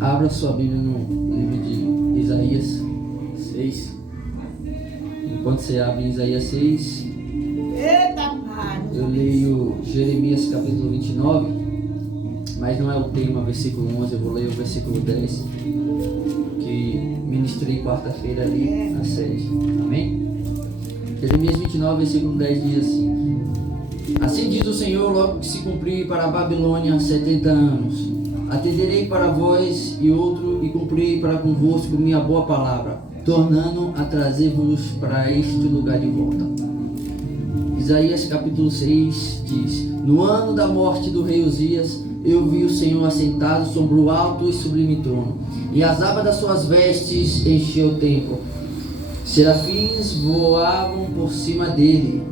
Abra sua Bíblia no livro de Isaías 6. Enquanto você abre Isaías 6, eu leio Jeremias capítulo 29, mas não é o tema, versículo 11, eu vou ler o versículo 10, que ministrei quarta-feira ali na sede. Amém? Jeremias 29, versículo 10 diz assim: Assim diz o Senhor, logo que se cumprir para a Babilônia 70 anos, atenderei para vós e cumprirei para convosco minha boa palavra, tornando a trazer-vos para este lugar de volta. Isaías capítulo 6 diz: No ano da morte do rei Uzias, eu vi o Senhor assentado sobre o alto e sublime trono, e as abas das suas vestes encheu o templo. Serafins voavam por cima dele.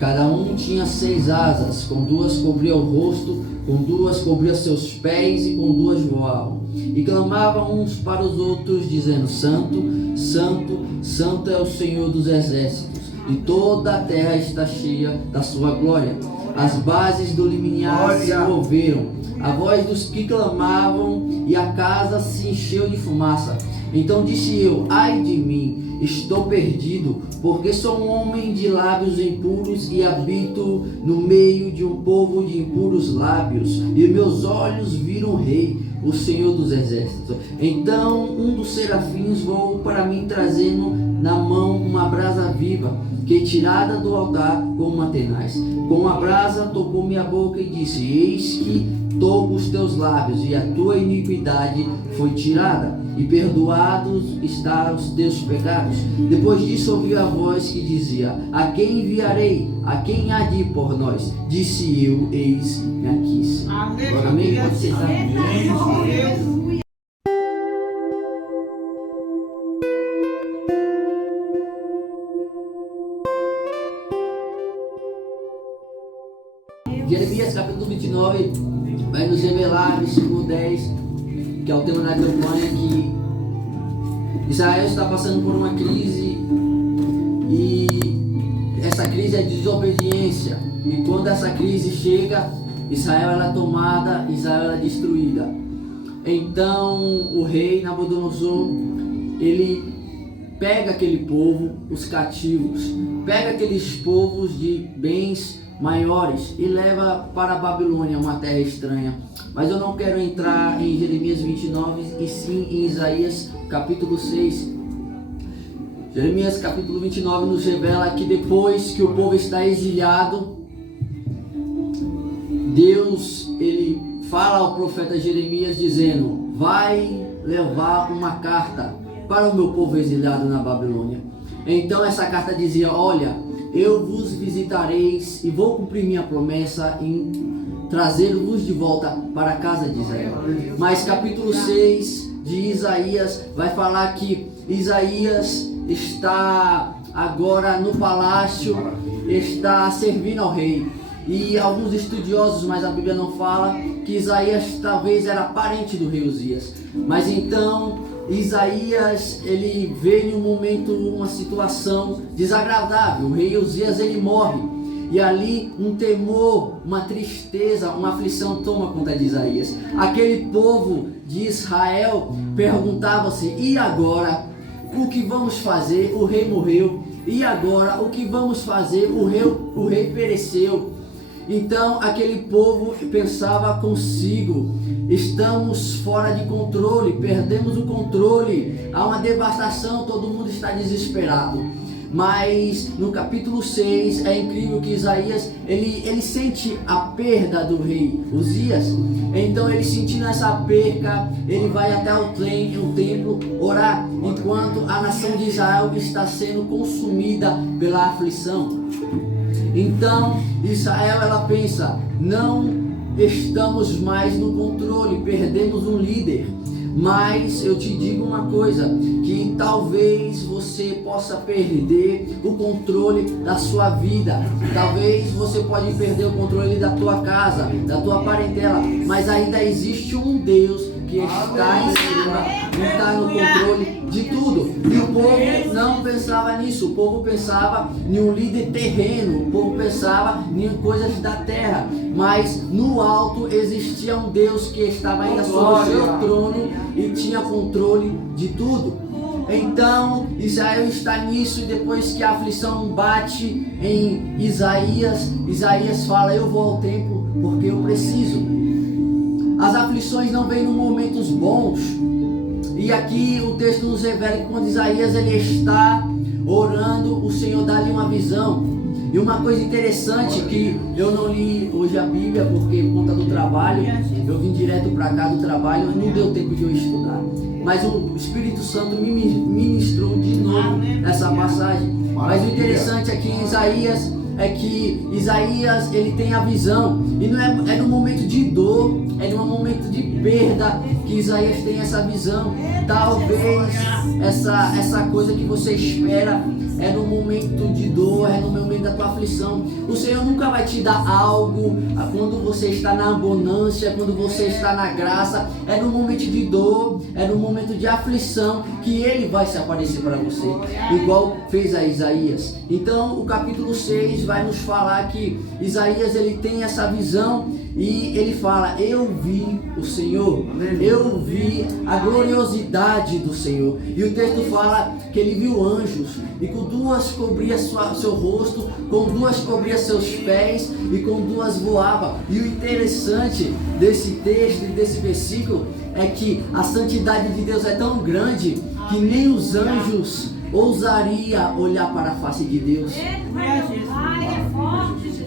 Cada um tinha 6 asas, com 2 cobria o rosto, com 2 cobria seus pés e com 2 voavam. E clamavam uns para os outros, dizendo: Santo, Santo, Santo é o Senhor dos exércitos, e toda a terra está cheia da sua glória. As bases do limiar se moveram, a voz dos que clamavam, e a casa se encheu de fumaça. Então disse eu: ai de mim, estou perdido, porque sou um homem de lábios impuros e habito no meio de um povo de impuros lábios, e meus olhos viram o Rei, o Senhor dos exércitos. Então um dos serafins voou para mim, trazendo na mão uma brasa viva, que tirada do altar com uma tenaz. Com a brasa tocou minha boca e disse: Eis que toco os teus lábios, e a tua iniquidade foi tirada, e perdoados estão os teus pecados. Depois disso ouvi a voz que dizia: A quem enviarei? A quem há de ir por nós? Disse eu: Eis-me aqui. Amém? Pode ser. Amém. Jeremias capítulo 29 vai nos revelar, versículo 10, que é o tema da campanha, que Israel está passando por uma crise, e essa crise é de desobediência, e quando essa crise chega, Israel ela é tomada, Israel ela é destruída. Então o rei Nabucodonosor, ele pega aquele povo, os cativos, pega aqueles povos de bens maiores e leva para a Babilônia, uma terra estranha. Mas eu não quero entrar em Jeremias 29, e sim em Isaías capítulo 6. Jeremias capítulo 29 nos revela que depois que o povo está exiliado, Deus ele fala ao profeta Jeremias dizendo: vai levar uma carta para o meu povo exiliado na Babilônia. Então essa carta dizia: olha, eu vos visitareis e vou cumprir minha promessa em trazer-vos de volta para a casa de Israel. Mas capítulo 6 de Isaías vai falar que Isaías está agora no palácio, está servindo ao rei. E alguns estudiosos, mas a Bíblia não fala, que Isaías talvez era parente do rei Uzias. Mas então Isaías, ele vê em um momento, uma situação desagradável. O rei Uzias, ele morre, e ali um temor, uma tristeza, uma aflição toma conta de Isaías. Aquele povo de Israel perguntava-se: e agora? O que vamos fazer? O rei morreu. E agora? O que vamos fazer? O rei pereceu. Então aquele povo pensava consigo: estamos fora de controle, perdemos o controle, há uma devastação, todo mundo está desesperado. Mas no capítulo 6 é incrível que Isaías ele sente a perda do rei Uzias. Então ele, sentindo essa perca, ele vai até o templo orar, enquanto a nação de Israel está sendo consumida pela aflição. Então Israel ela pensa: não estamos mais no controle, perdemos um líder. Mas eu te digo uma coisa, que talvez você possa perder o controle da sua vida, talvez você pode perder o controle da tua casa, da tua parentela, mas ainda existe um Deus que está em cima e está no controle de tudo. E o povo não pensava nisso. O povo pensava em um líder terreno. O povo pensava em coisas da terra. Mas no alto existia um Deus que estava ainda sobre o seu trono e tinha controle de tudo. Então Israel está nisso, e depois que a aflição bate em Isaías, Isaías fala: eu vou ao templo porque eu preciso. As aflições não vêm em momentos bons. E aqui o texto nos revela que quando Isaías ele está orando, o Senhor dá-lhe uma visão. E uma coisa interessante que eu não li hoje a Bíblia porque por conta do trabalho, eu vim direto para cá do trabalho, não deu tempo de eu estudar. Mas o Espírito Santo me ministrou de novo essa passagem. Mas o interessante aqui em Isaías é que Isaías ele tem a visão, e não é no momento de dor, é no momento de perda que Isaías tem essa visão. Talvez essa coisa que você espera é no momento de dor, é no momento da tua aflição. O Senhor nunca vai te dar algo quando você está na abundância, quando você está na graça. É no momento de dor, é no momento de aflição que Ele vai se aparecer para você, igual fez a Isaías. Então o capítulo 6 vai nos falar que Isaías ele tem essa visão e ele fala: eu vi o Senhor, eu vi a gloriosidade do Senhor. E o texto fala que ele viu anjos, e com duas cobria seu rosto, com duas cobria seus pés, e com duas voava. E o interessante desse texto e desse versículo é que a santidade de Deus é tão grande que nem os anjos ousaria olhar para a face de Deus.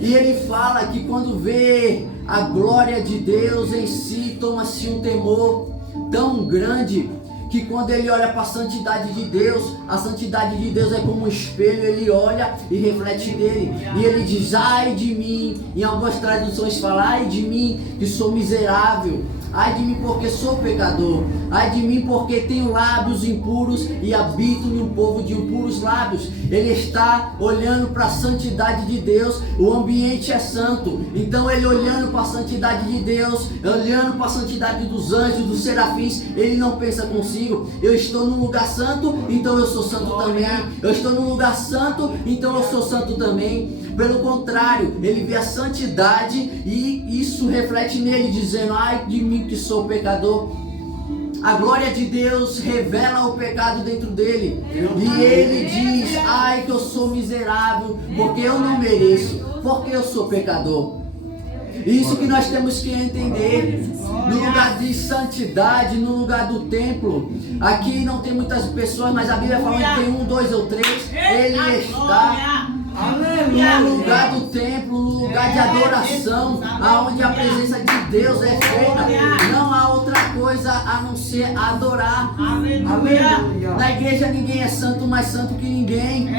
E ele fala que quando vê a glória de Deus em si, toma-se um temor tão grande que quando ele olha para a santidade de Deus, a santidade de Deus é como um espelho, ele olha e reflete dele. E ele diz: ai de mim, em algumas traduções fala: ai de mim que sou miserável. Ai de mim porque sou pecador. Ai de mim porque tenho lábios impuros e habito em um povo de impuros lábios. Ele está olhando para a santidade de Deus. O ambiente é santo. Então ele olhando para a santidade de Deus, olhando para a santidade dos anjos, dos serafins, ele não pensa consigo: eu estou num lugar santo, então eu sou santo também. Eu estou num lugar santo, então eu sou santo também. Pelo contrário, ele vê a santidade e isso reflete nele, dizendo: ai de mim que sou pecador. A glória de Deus revela o pecado dentro dele. E ele diz: ai que eu sou miserável, porque eu não mereço, porque eu sou pecador. Isso que nós temos que entender. No lugar de santidade, no lugar do templo, aqui não tem muitas pessoas, mas a Bíblia fala que tem 1, 2 ou 3, ele está no lugar do templo, no lugar de adoração, aonde a presença de Deus é feita. Não há outra coisa a não ser adorar. Na igreja ninguém é santo mais santo que ninguém.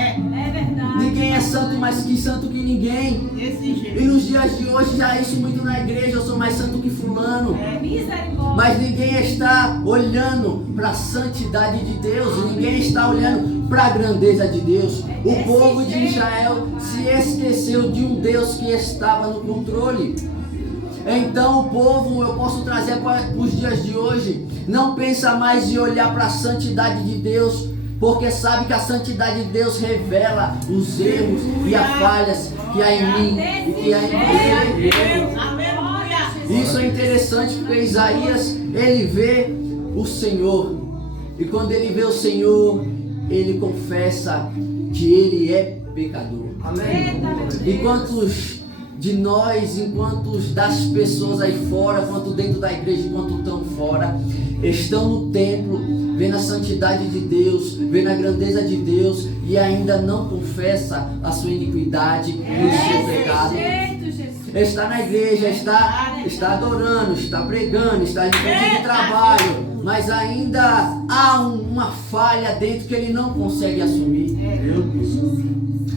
Ninguém é santo mais santo que ninguém. E nos dias de hoje já é isso muito na igreja: eu sou mais santo que fulano. Mas ninguém está olhando para a santidade de Deus, ninguém está olhando para a grandeza de Deus. O povo de Israel se esqueceu de um Deus que estava no controle. Então o povo, eu posso trazer para os dias de hoje, não pensa mais em olhar para a santidade de Deus, porque sabe que a santidade de Deus revela os erros e as falhas que há em mim e que há em você. Isso é interessante porque Isaías, ele vê o Senhor, e quando ele vê o Senhor, ele confessa que ele é pecador. Amém. E quantos de nós, enquanto das pessoas aí fora, quanto dentro da igreja, enquanto estão fora, estão no templo, vendo a santidade de Deus, vendo a grandeza de Deus, e ainda não confessa a sua iniquidade e o seu pecado. Está na igreja, está adorando, está pregando, está em frente de trabalho, mas ainda há uma falha dentro que ele não consegue assumir.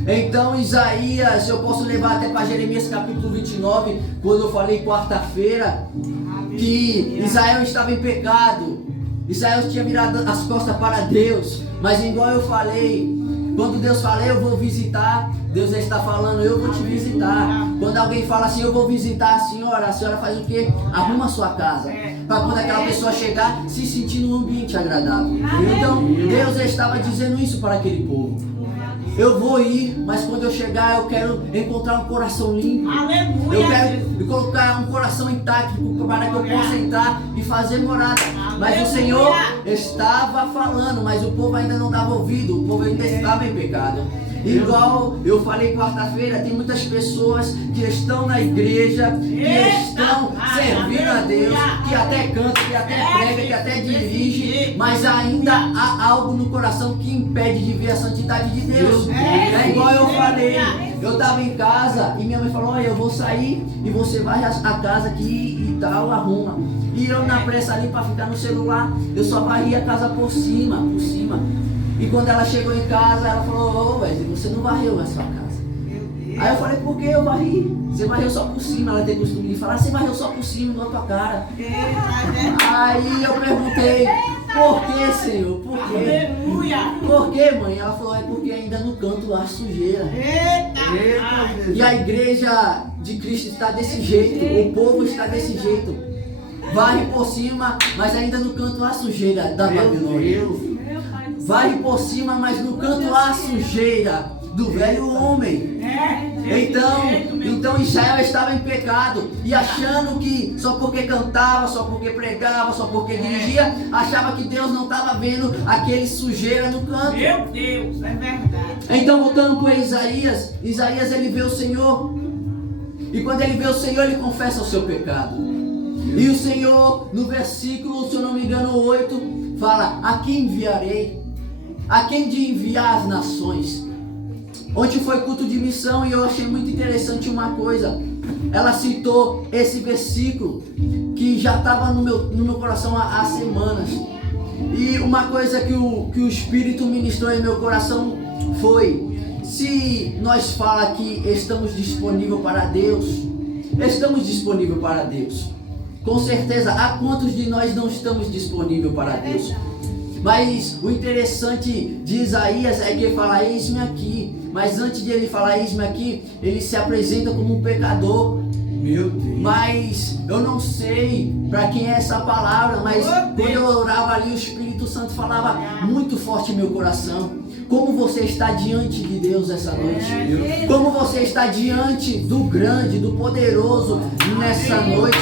Então Isaías, eu posso levar até para Jeremias capítulo 29, quando eu falei quarta-feira, que Israel estava em pecado, Israel tinha virado as costas para Deus, mas igual eu falei, quando Deus fala eu vou visitar, Deus já está falando eu vou te visitar. Quando alguém fala assim eu vou visitar a senhora faz o quê? Arruma a sua casa. para quando aquela pessoa chegar, se sentir num ambiente agradável. Então, Deus estava dizendo isso para aquele povo. Eu vou ir, mas quando eu chegar eu quero encontrar um coração limpo. Aleluia. Eu quero colocar um coração intacto para que eu possa entrar e fazer morada. Mas o Senhor estava falando, mas o povo ainda não dava ouvido, o povo ainda estava em pecado. Igual eu falei quarta-feira, tem muitas pessoas que estão na igreja, que estão servindo a Deus, que até canta, que até prega, que até dirige, mas ainda há algo no coração que impede de ver a santidade de Deus. É igual eu falei, eu estava em casa e minha mãe falou, olha, eu vou sair e você vai a casa aqui e tal, arruma. E eu na pressa ali para ficar no celular, eu só varri a casa por cima. E quando ela chegou em casa, ela falou, ô Wesley, você não varreu a sua casa. Aí eu falei, por que eu varri? Você varreu só por cima. Ela tem costume de falar, você varreu só por cima, na tua cara. Aí eu perguntei, por que, Senhor? Por quê? Por que, mãe? Ela falou, é porque ainda no canto há sujeira. E a igreja de Cristo está desse jeito, o povo está desse jeito. Varre por cima, mas ainda no canto há sujeira da Babilônia. Varre por cima, mas no canto há sujeira do velho homem. Então Israel estava em pecado e achando que só porque cantava, só porque pregava, só porque dirigia, achava que Deus não estava vendo aquele sujeira no canto. Meu Deus, é verdade. Então voltando para Isaías ele vê o Senhor e quando ele vê o Senhor ele confessa o seu pecado. E o Senhor no versículo, se eu não me engano 8, fala, a quem enviarei? A quem de enviar as nações? Ontem foi culto de missão e eu achei muito interessante uma coisa. Ela citou esse versículo que já estava no meu coração há semanas. E uma coisa que o Espírito ministrou em meu coração foi: se nós fala que estamos disponíveis para Deus, estamos disponíveis para Deus. Com certeza, há quantos de nós não estamos disponíveis para Deus? Mas o interessante de Isaías é que ele fala, eis-me aqui. Mas antes de ele falar eis-me aqui, ele se apresenta como um pecador. Meu Deus. Mas eu não sei para quem é essa palavra, mas quando eu orava ali, o Espírito Santo falava muito forte em meu coração. Como você está diante de Deus essa noite? Como você está diante do grande, do poderoso nessa noite?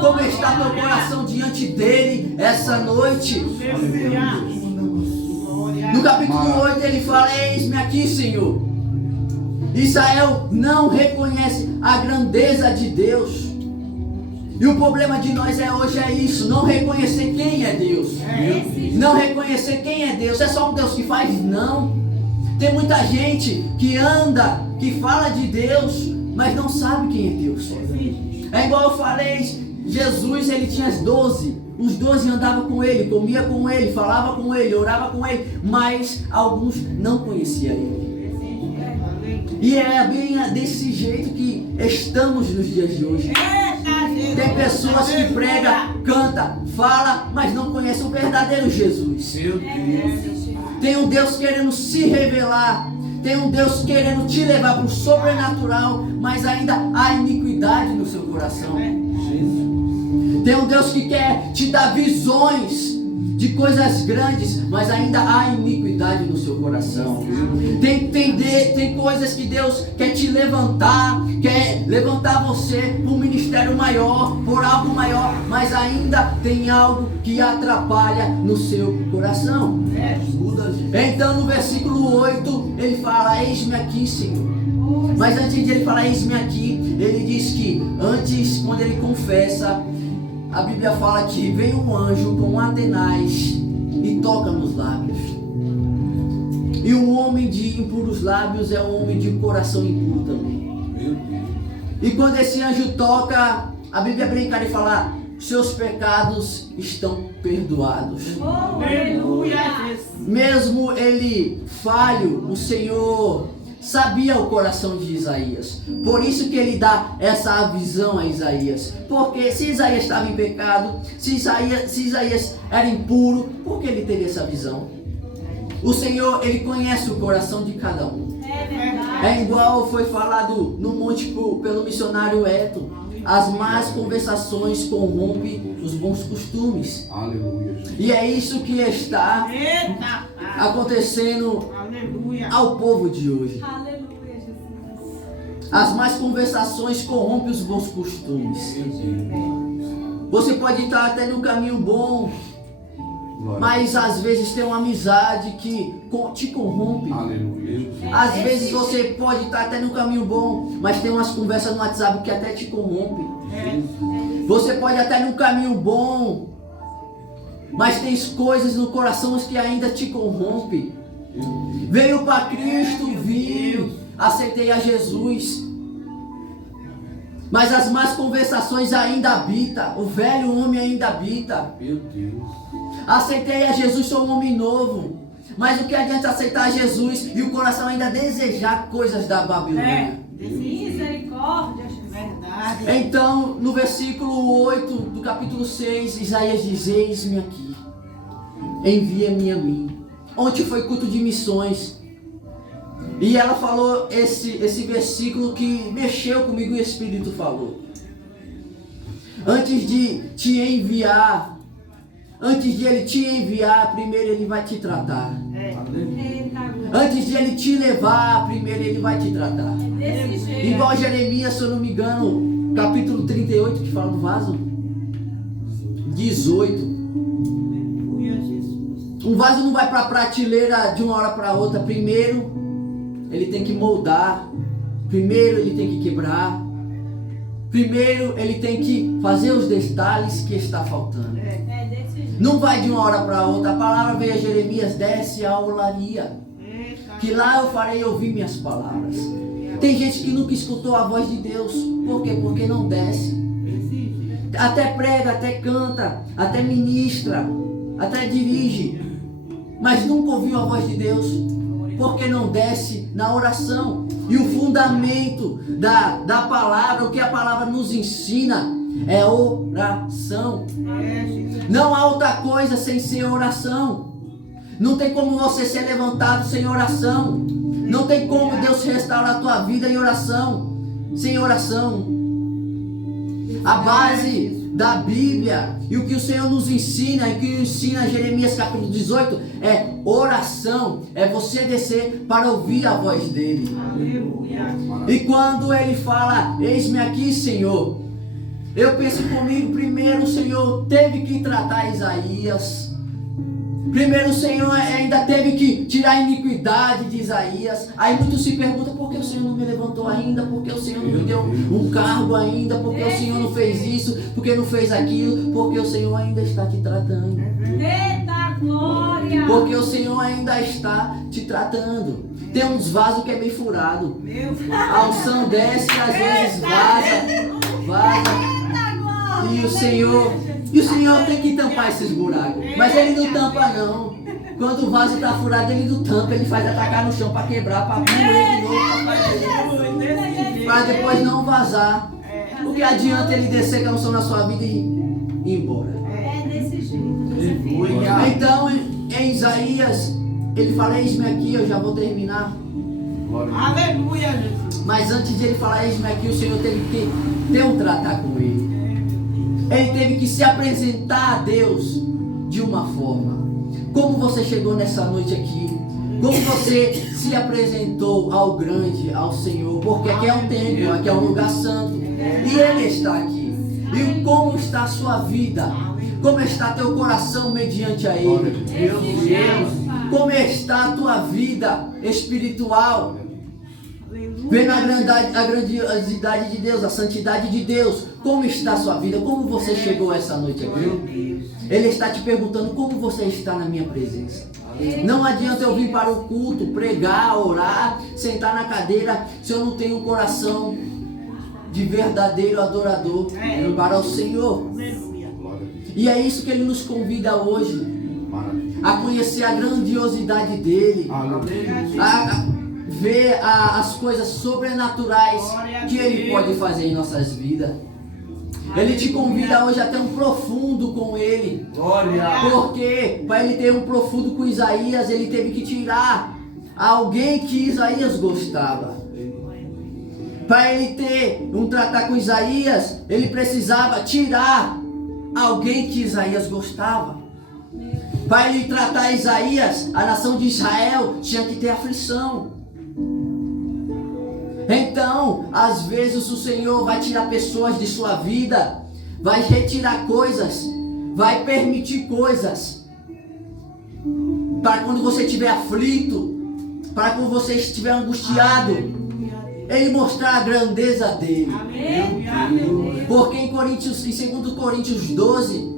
Como está teu coração diante dele essa noite? No capítulo 8 ele fala, eis-me aqui, Senhor. Israel não reconhece a grandeza de Deus. E o problema de nós hoje é isso, não reconhecer quem é Deus. Não reconhecer quem é Deus. É só um Deus que faz? Não. Tem muita gente que anda, que fala de Deus, mas não sabe quem é Deus. É igual eu falei, Jesus ele tinha as 12. Os 12 andavam com ele, comia com ele, falava com ele, orava com ele, mas alguns não conheciam ele. E é bem desse jeito que estamos nos dias de hoje. Tem pessoas que pregam, canta, fala, mas não conhecem o verdadeiro Jesus. Meu Deus. Tem um Deus querendo se revelar. Tem um Deus querendo te levar para o sobrenatural, mas ainda há iniquidade no seu coração. Tem um Deus que quer te dar visões de coisas grandes, mas ainda há iniquidade no seu coração. Tem coisas que Deus quer te levantar, quer levantar você para um ministério maior, por algo maior, mas ainda tem algo que atrapalha no seu coração. Então no versículo 8 ele fala, eis-me aqui, Senhor. Mas antes de ele falar eis-me aqui, ele diz que antes, quando ele confessa, a Bíblia fala que vem um anjo com um atenaz e toca nos lábios. E um homem de impuros lábios é um homem de coração impuro também. E quando esse anjo toca, a Bíblia brinca e fala, seus pecados estão perdoados. Mesmo ele falho, o Senhor sabia o coração de Isaías. Por isso que ele dá essa visão a Isaías. Porque se Isaías estava em pecado, se Isaías era impuro, por que ele teria essa visão? O Senhor, ele conhece o coração de cada um. É igual foi falado no monte pelo missionário Eto. As más conversações corrompem os bons costumes. Aleluia. E é isso que está Eita, pai. acontecendo Aleluia. ao povo de hoje. Aleluia, Jesus. As más conversações corrompem os bons costumes. Você pode estar até no caminho bom, mas às vezes tem uma amizade que te corrompe. Aleluia. Às vezes você pode estar até no caminho bom, mas tem umas conversas no WhatsApp que até te corrompe. Você pode até no caminho bom, mas tem coisas no coração que ainda te corrompe. Veio para Cristo, vim, aceitei a Jesus. Mas as más conversações ainda habitam. O velho homem ainda habita. Meu Deus. Aceitei a Jesus, sou um homem novo. Mas o que adianta aceitar Jesus e o coração ainda desejar coisas da Babilônia? Misericórdia, Jesus. Verdade. Então, no versículo 8 do capítulo 6, Isaías diz: eis-me aqui, envia-me a mim. Ontem foi culto de missões. E ela falou esse versículo que mexeu comigo e o Espírito falou. Antes de te enviar, antes de ele te enviar, primeiro ele vai te tratar. Eita, glória. Antes de ele te levar, primeiro ele vai te tratar. Desse jeito. Igual Jeremias, se eu não me engano, capítulo 38, que fala do vaso. 18. Aleluia, Jesus. Um vaso não vai para a prateleira de uma hora para outra. Primeiro, ele tem que moldar. Primeiro, ele tem que quebrar. Primeiro, ele tem que fazer os detalhes que está faltando. É desse jeito. Não vai de uma hora para outra. A palavra veio a Jeremias: desce a olaria, Eita. que lá eu farei ouvir minhas palavras. Tem gente que nunca escutou a voz de Deus. Por quê? Porque não desce. Até prega, até canta, até ministra, até dirige, mas nunca ouviu a voz de Deus, porque não desce na oração. E o fundamento da palavra, o que a palavra nos ensina, é oração. Não há outra coisa sem ser oração. Não tem como você ser levantado sem oração. Não tem como Deus restaurar a tua vida em oração, sem oração. A base da Bíblia e o que o Senhor nos ensina, e que ensina Jeremias capítulo 18, é oração. É você descer para ouvir a voz dele. Aleluia. E quando ele fala: eis-me aqui, Senhor, eu penso comigo, primeiro o Senhor teve que tratar Isaías. Primeiro o Senhor ainda teve que tirar a iniquidade de Isaías. Aí muitos se perguntam: por que o Senhor não me levantou ainda? Por que o Senhor não me deu um cargo ainda? Por que o Senhor não fez isso? Por que não fez aquilo? Porque o Senhor ainda está te tratando. Eita, glória. Porque o Senhor ainda está te tratando. Tem uns vasos que é bem furado. Meu Deus. A unção desce e às vezes vaza. Eita, glória. E o Senhor tem que tampar esses buracos. Mas ele não tampa não. Quando o vaso está furado, ele não tampa. Ele faz atacar no chão para quebrar, para abrir ele de novo, para depois não vazar. O que adianta ele descer com a unção na sua vida e ir embora? É desse jeito. Então, em Isaías, ele fala: eis-me aqui, eu já vou terminar. Aleluia, Jesus. Mas antes de ele falar eis-me aqui, o Senhor teve que ter um tratar com ele. Ele teve que se apresentar a Deus de uma forma. Como você chegou nessa noite aqui? Como você se apresentou ao grande, ao Senhor? Porque aqui é um templo, aqui é um lugar santo. E Ele está aqui. E como está a sua vida? Como está teu coração mediante a Ele? Como está a tua vida espiritual? Vendo a grandiosidade de Deus, a santidade de Deus. Como está a sua vida? Como você chegou essa noite aqui? Ele está te perguntando: como você está na minha presença? Não adianta eu vir para o culto, pregar, orar, sentar na cadeira, se eu não tenho um coração de verdadeiro adorador para o Senhor. E é isso que Ele nos convida hoje, a conhecer a grandiosidade dEle, a ver as coisas sobrenaturais que Ele pode fazer em nossas vidas. Ele te convida hoje a ter um profundo com Ele. Porque para Ele ter um profundo com Isaías, Ele teve que tirar alguém que Isaías gostava. Para ele ter tratar com Isaías, ele precisava tirar alguém que Isaías gostava. Para ele tratar Isaías, a nação de Israel tinha que ter aflição. Então, às vezes o Senhor vai tirar pessoas de sua vida, vai retirar coisas, vai permitir coisas, para quando você estiver aflito, para quando você estiver angustiado, Ele mostrar a grandeza dele. Porque em 2 Coríntios 12,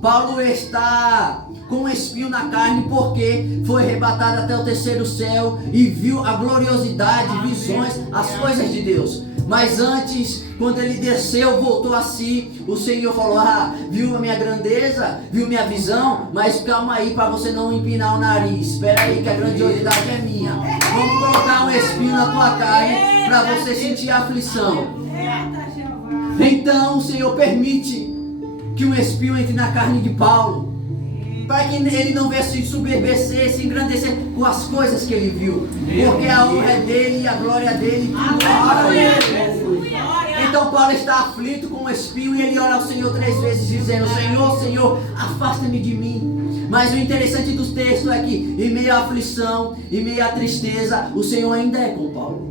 Paulo está com um espinho na carne porque foi arrebatado até o terceiro céu e viu a gloriosidade, visões, as coisas de Deus. Mas antes, quando ele desceu, voltou a si, o Senhor falou: viu a minha grandeza, viu minha visão, mas calma aí para você não empinar o nariz. Espera aí que a grandiosidade é minha. Vamos colocar um espinho na tua carne para você sentir a aflição. Então o Senhor permite que um espinho entre na carne de Paulo, para que ele não venha se ensoberbecer, se engrandecer com as coisas que ele viu, porque a honra é dele e a glória dele. Então Paulo está aflito com um espinho e ele ora ao Senhor 3 vezes dizendo: Senhor, Senhor, afasta-me de mim. Mas o interessante do texto é que em meio à aflição, em meio à tristeza, o Senhor ainda é com Paulo.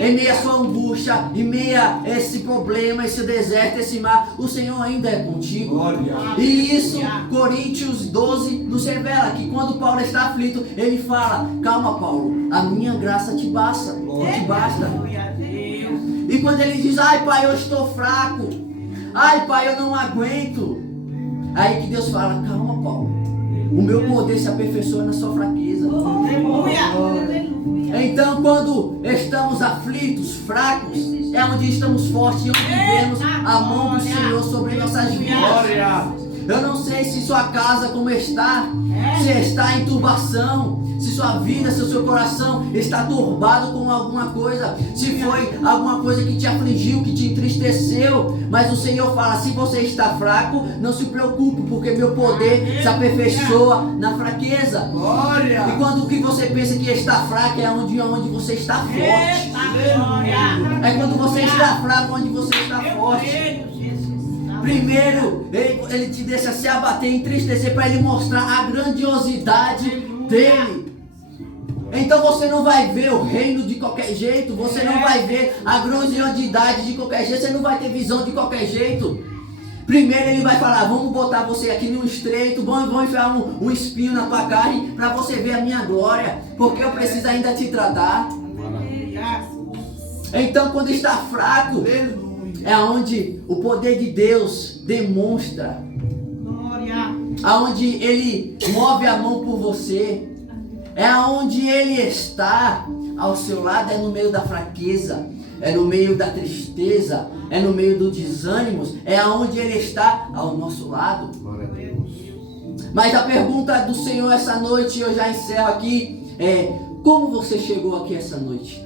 Em meio à sua angústia, em meio a esse problema, esse deserto, esse mar, o Senhor ainda é contigo. Glória. E isso, Coríntios 12 nos revela que quando Paulo está aflito, ele fala: calma, Paulo, a minha graça te basta. Te basta. E quando ele diz: ai, Pai, eu estou fraco, ai, Pai, eu não aguento, aí que Deus fala: calma, Paulo, o meu poder se aperfeiçoa na sua fraqueza. Então, quando estamos aflitos, fracos, é onde estamos fortes e onde vemos a mão do Senhor sobre nossas vidas. Eu não sei se sua casa como está, se está em turbação, se sua vida, se o seu coração está turbado com alguma coisa, se foi alguma coisa que te afligiu, que te entristeceu, mas o Senhor fala: se você está fraco, não se preocupe, porque meu poder se aperfeiçoa na fraqueza. Glória. E quando o que você pensa que está fraco é onde você está forte. É quando você está fraco onde você está forte. Primeiro, ele te deixa se abater, entristecer, para ele mostrar a grandiosidade dele. Então você não vai ver o reino de qualquer jeito, você não vai ver a grandiosidade de qualquer jeito, você não vai ter visão de qualquer jeito. Primeiro ele vai falar: vamos botar você aqui num estreito, vamos enfiar um espinho na tua carne para você ver a minha glória, porque eu preciso ainda te tratar. Então quando está fraco, é onde o poder de Deus demonstra, aonde Ele move a mão por você, é aonde Ele está ao seu lado, é no meio da fraqueza, é no meio da tristeza, é no meio do desânimo, é aonde Ele está ao nosso lado. Mas a pergunta do Senhor essa noite, eu já encerro aqui, é: como você chegou aqui essa noite?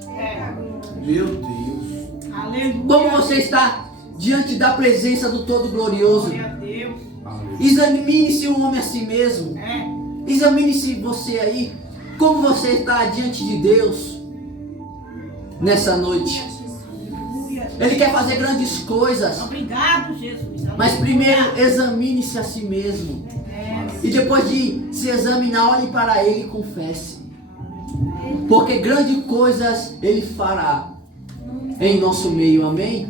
Meu Deus. Como você está diante da presença do Todo-Glorioso? Examine-se um homem a si mesmo. Examine-se você aí. Como você está diante de Deus nessa noite? Ele quer fazer grandes coisas. Obrigado, Jesus. Mas primeiro examine-se a si mesmo. E depois de se examinar, olhe para Ele e confesse. Porque grandes coisas Ele fará em nosso meio, amém?